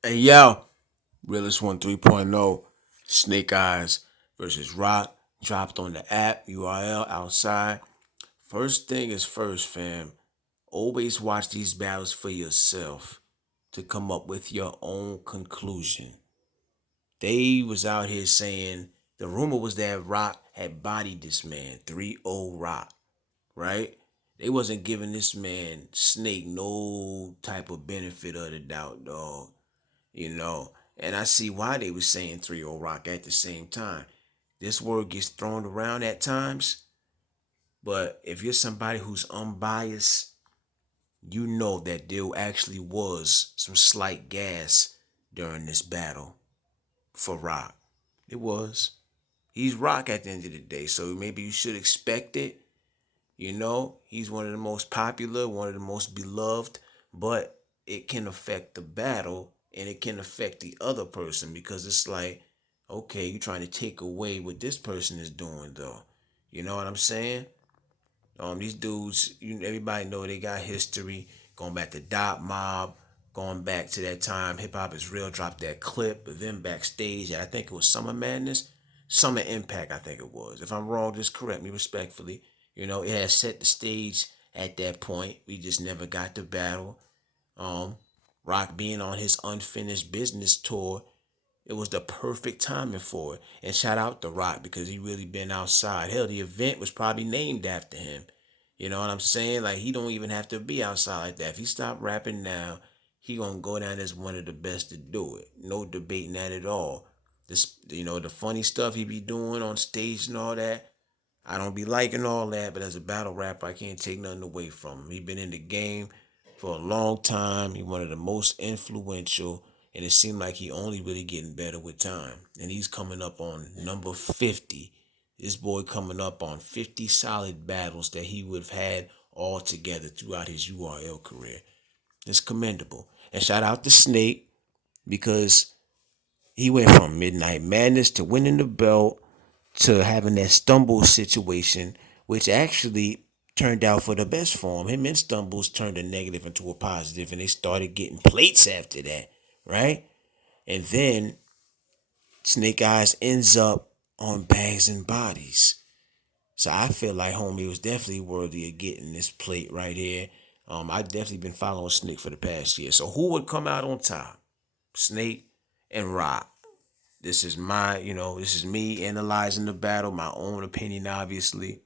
Hey yo, Realist One 3.0, Snake Eyes versus Rock, dropped on the app, URL outside. First thing is first, fam. Always watch these battles for yourself to come up with your own conclusion. They was out here saying the rumor was that Rock had bodied this man, 3-0 Rock, right? They wasn't giving this man Snake no type of benefit of the doubt, dog. you know. And I see why they was saying 3-0 Rock at the same time. This word gets thrown around at times, but if you're somebody who's unbiased, you know that there actually was some slight gas during this battle for Rock. It was. He's Rock at the end of the day, so maybe you should expect it. He's one of the most popular, one of the most beloved, but it can affect the battle and it can affect the other person because it's like, okay, you're trying to take away what this person is doing, though. You know what I'm saying? These dudes, everybody know they got history going back to Dot Mob, going back to that time Hip Hop is Real dropped that clip of them backstage. I think it was Summer Madness, Summer Impact. I think it was. If I'm wrong, just correct me respectfully. It had set the stage at that point. We just never got to battle. Um, Rock being on his unfinished business tour, it was the perfect timing for it. And shout out to Rock because he really been outside. Hell, the event was probably named after him. You know what I'm saying? Like he don't even have to be outside like that. If he stop rapping now, he gonna go down as one of the best to do it. No debating that at all. The funny stuff he be doing on stage and all that. I don't be liking all that, but as a battle rapper, I can't take nothing away from him. He been in the game for a long time. He one of the most influential, and it seemed like he only really getting better with time. And he's coming up on number 50. This boy coming up on 50 solid battles that he would have had all together throughout his URL career. It's commendable. And shout out to Snake because he went from Midnight Madness to winning the belt to having that stumble situation, which actually turned out for the best for him. Him and Stumbles turned a negative into a positive, and they started getting plates after that, right? And then Snake Eyes ends up on Bags and Bodies. So I feel like homie was definitely worthy of getting this plate right here. I've definitely been following Snake for the past year. So who would come out on top? Snake and Rock. This is me analyzing the battle, my own opinion, obviously.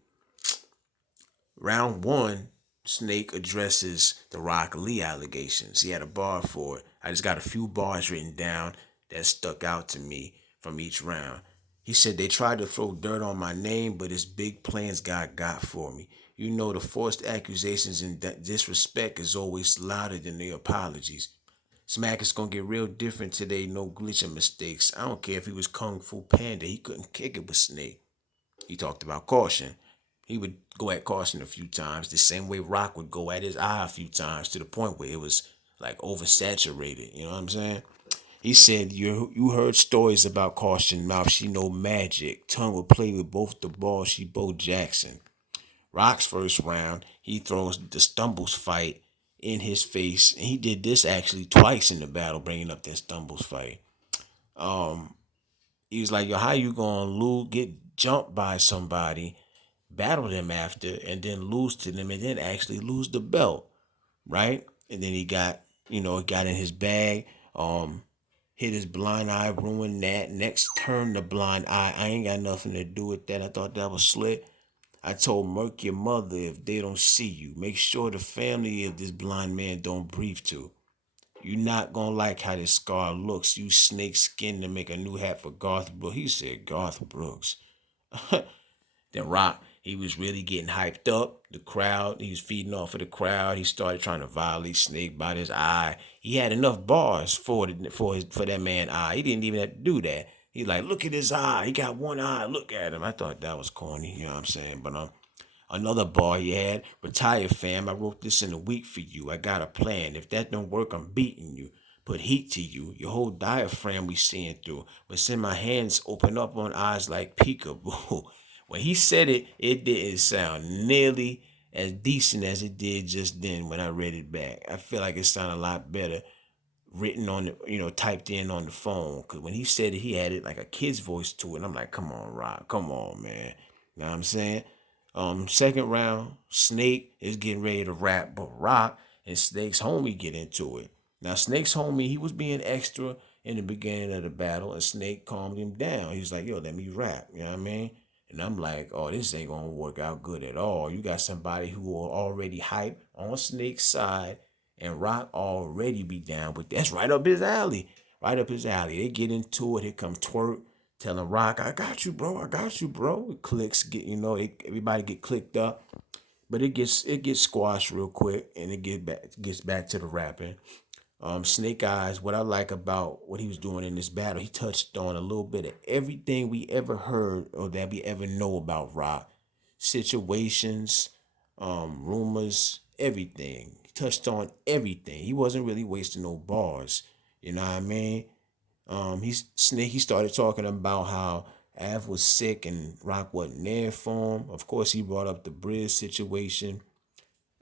Round one, Snake addresses the Rock Lee allegations. He had a bar for it. I just got a few bars written down that stuck out to me from each round. He said they tried to throw dirt on my name, but his big plans got for me. You know the forced accusations and disrespect is always louder than the apologies. Smack is gonna get real different today, no glitch and mistakes. I don't care if he was Kung Fu Panda, he couldn't kick it with Snake. He talked about caution. He would go at caution a few times, the same way Rock would go at his eye a few times, to the point where it was like oversaturated. You know what I'm saying? He said, You heard stories about caution mouth, she know magic. Tongue would play with both the balls, she Bo Jackson. Rock's first round, he throws the Stumbles fight in his face. And he did this actually twice in the battle, bringing up that Stumbles fight. He was like, Yo, how you gonna lose, get jumped by somebody, battle them after, and then lose to them, and then actually lose the belt, right? And then got in his bag, hit his blind eye, ruined that. Next turn the blind eye. I ain't got nothing to do with that. I thought that was slick. I told Merc your mother if they don't see you, make sure the family of this blind man don't brief to. You not gonna like how this scar looks. You snake skin to make a new hat for Garth Brooks. He said Garth Brooks. Then Rock, he was really getting hyped up. The crowd, he was feeding off of the crowd. He started trying to violate Snake by his eye. He had enough bars for that man eye. He didn't even have to do that. He like, look at his eye. He got one eye. Look at him. I thought that was corny. You know what I'm saying? But another bar he had, retire fam. I wrote this in a week for you. I got a plan. If that don't work, I'm beating you. Put heat to you. Your whole diaphragm we seeing through. But send my hands open up on eyes like peekaboo. When he said it, it didn't sound nearly as decent as it did just then when I read it back. I feel like it sounded a lot better written on the, typed in on the phone. Cause when he said it, he had it like a kid's voice to it. And I'm like, come on, Rock, come on, man. You know what I'm saying? Second round, Snake is getting ready to rap, but Rock and Snake's homie get into it. Now Snake's homie, he was being extra in the beginning of the battle, and Snake calmed him down. He was like, yo, let me rap. You know what I mean? And I'm like, oh, this ain't gonna work out good at all. You got somebody who are already hyped on Snake's side, and Rock already be down, but that's right up his alley. Right up his alley. They get into it. Here comes Twerk telling Rock, I got you, bro. I got you, bro. It clicks, everybody get clicked up. But it gets squashed real quick, and it gets back to the rapping. Snake Eyes, what I like about what he was doing in this battle, he touched on a little bit of everything we ever heard or that we ever know about Rock. Situations, rumors, everything. He touched on everything. He wasn't really wasting no bars. You know what I mean? He started talking about how Av was sick and Rock wasn't there for him. Of course, he brought up the Briz situation.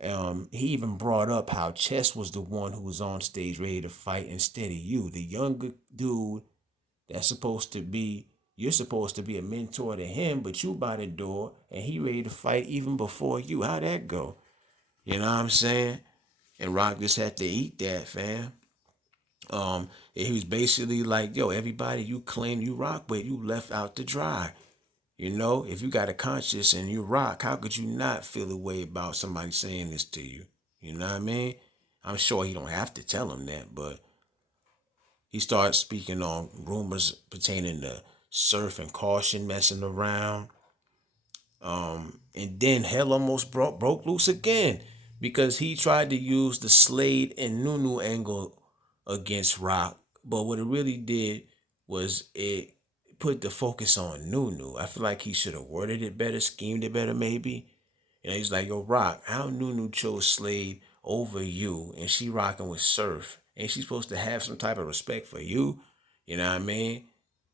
He even brought up how Chess was the one who was on stage ready to fight instead of you, the younger dude that's supposed to be. You're supposed to be a mentor to him, but you by the door and he ready to fight even before you. How'd that go? You know what I'm saying? And Rock just had to eat that, fam. And he was basically like, yo, everybody you claim you rock with, you left out to dry. If you got a conscience and you rock, how could you not feel a way about somebody saying this to you? You know what I mean? I'm sure he don't have to tell him that, but he started speaking on rumors pertaining to Surf and Caution messing around. And then hell almost broke loose again because he tried to use the Slade and Nunu angle against Rock. But what it really did was it put the focus on Nunu. I feel like he should have worded it better, schemed it better, maybe. He's like, yo, Rock, how Nunu chose Slade over you and she rocking with Surf? Ain't she supposed to have some type of respect for you? You know what I mean?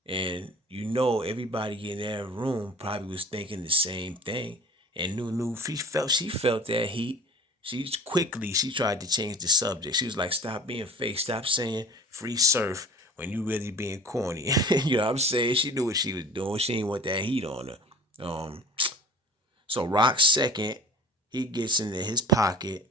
And everybody in that room probably was thinking the same thing. And Nunu, she felt that heat. She tried to change the subject. She was like, stop being fake, stop saying free Surf when you really being corny. You know what I'm saying? She knew what she was doing. She didn't want that heat on her. So Rock second, he gets into his pocket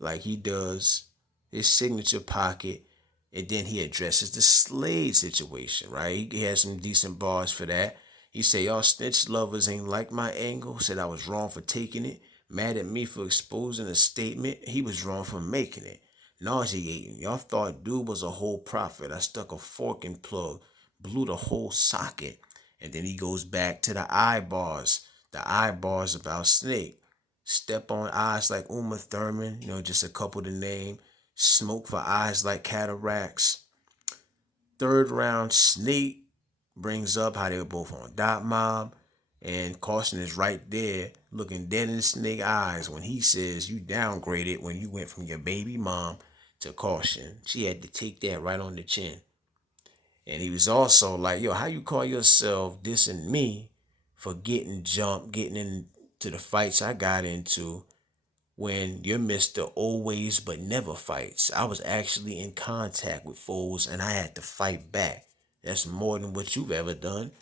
like he does his signature pocket, and then he addresses the Slade situation, right? He has some decent bars for that. He say, y'all snitch lovers ain't like my angle, said I was wrong for taking it, mad at me for exposing a statement, he was wrong for making it. Nauseating, y'all thought dude was a whole prophet, I stuck a fork in plug, blew the whole socket. And then he goes back to the eye bars about Snake. Step on eyes like Uma Thurman, just a couple to name. Smoke for eyes like cataracts. Third round, Snake brings up how they were both on Dot Mob. And Caution is right there looking dead in Snake eyes when he says you downgraded when you went from your baby mom to Caution. She had to take that right on the chin. And he was also like, yo, how you call yourself dissing me for getting jumped, getting into the fights I got into when you're Mr. Always but never fights. I was actually in contact with foes and I had to fight back. That's more than what you've ever done.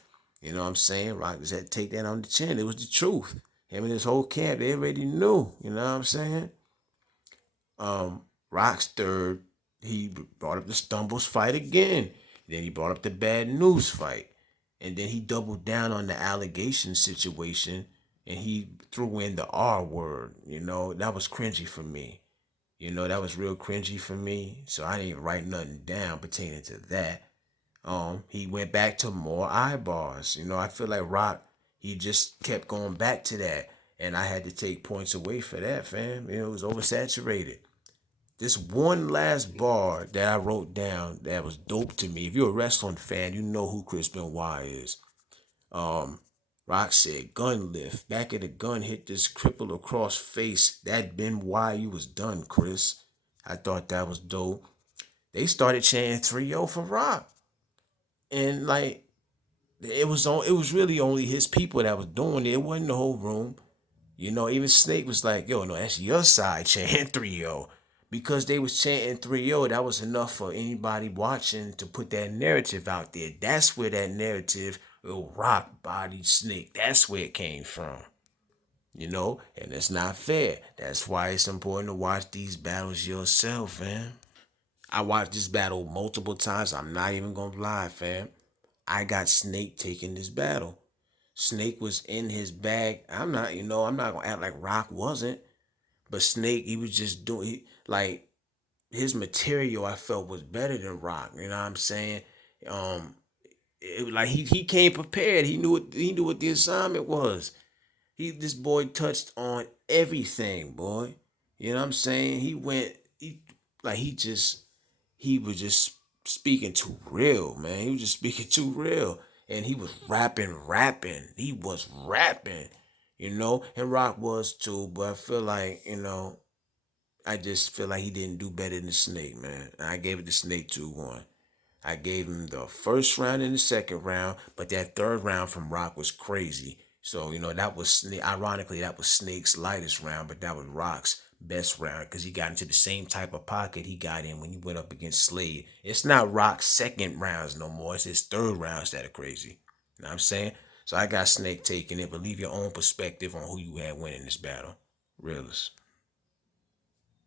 You know what I'm saying? Rock just had to take that on the chin. It was the truth. Him and his whole camp, they already knew. You know what I'm saying? Rock's third, he brought up the Stumbles fight again. Then he brought up the Bad News fight. And then he doubled down on the allegation situation and he threw in the R word. That was cringy for me. That was real cringy for me. So I didn't write nothing down pertaining to that. He went back to more eyebars. I feel like Rock, he just kept going back to that. And I had to take points away for that, fam. It was oversaturated. This one last bar that I wrote down that was dope to me. If you're a wrestling fan, you know who Chris Benoit is. Rock said, gun lift. Back of the gun hit this cripple across face. That been why you was done, Chris. I thought that was dope. They started chanting 3-0 for Rock. And like it was really only his people that was doing it. It wasn't the whole room. Even Snake was like, yo, no, that's your side chanting 3-0. because they was chanting 3-0, that was enough for anybody watching to put that narrative out there. That's where that narrative, oh, rock body snake, that's where it came from. And it's not fair. That's why it's important to watch these battles yourself, fam. I watched this battle multiple times. I'm not even gonna lie, fam. I got Snake taking this battle. Snake was in his bag. I'm not gonna act like Rock wasn't. But Snake, he was just doing like his material. I felt was better than Rock. You know what I'm saying? Um, like he came prepared. He knew what the assignment was. This boy touched on everything, boy. You know what I'm saying? He was just speaking too real, man. He was just speaking too real. And he was rapping. He was rapping. And Rock was too, but I feel like, I just feel like he didn't do better than Snake, man. And I gave it to Snake 2-1. I gave him the first round and the second round, but that third round from Rock was crazy. So, that was Snake. Ironically, that was Snake's lightest round, but that was Rock's best round because he got into the same type of pocket he got in when he went up against Slade. It's not Rock's second rounds no more. It's his third rounds that are crazy. You know what I'm saying? So I got Snake taking it, but leave your own perspective on who you had winning this battle. Realist.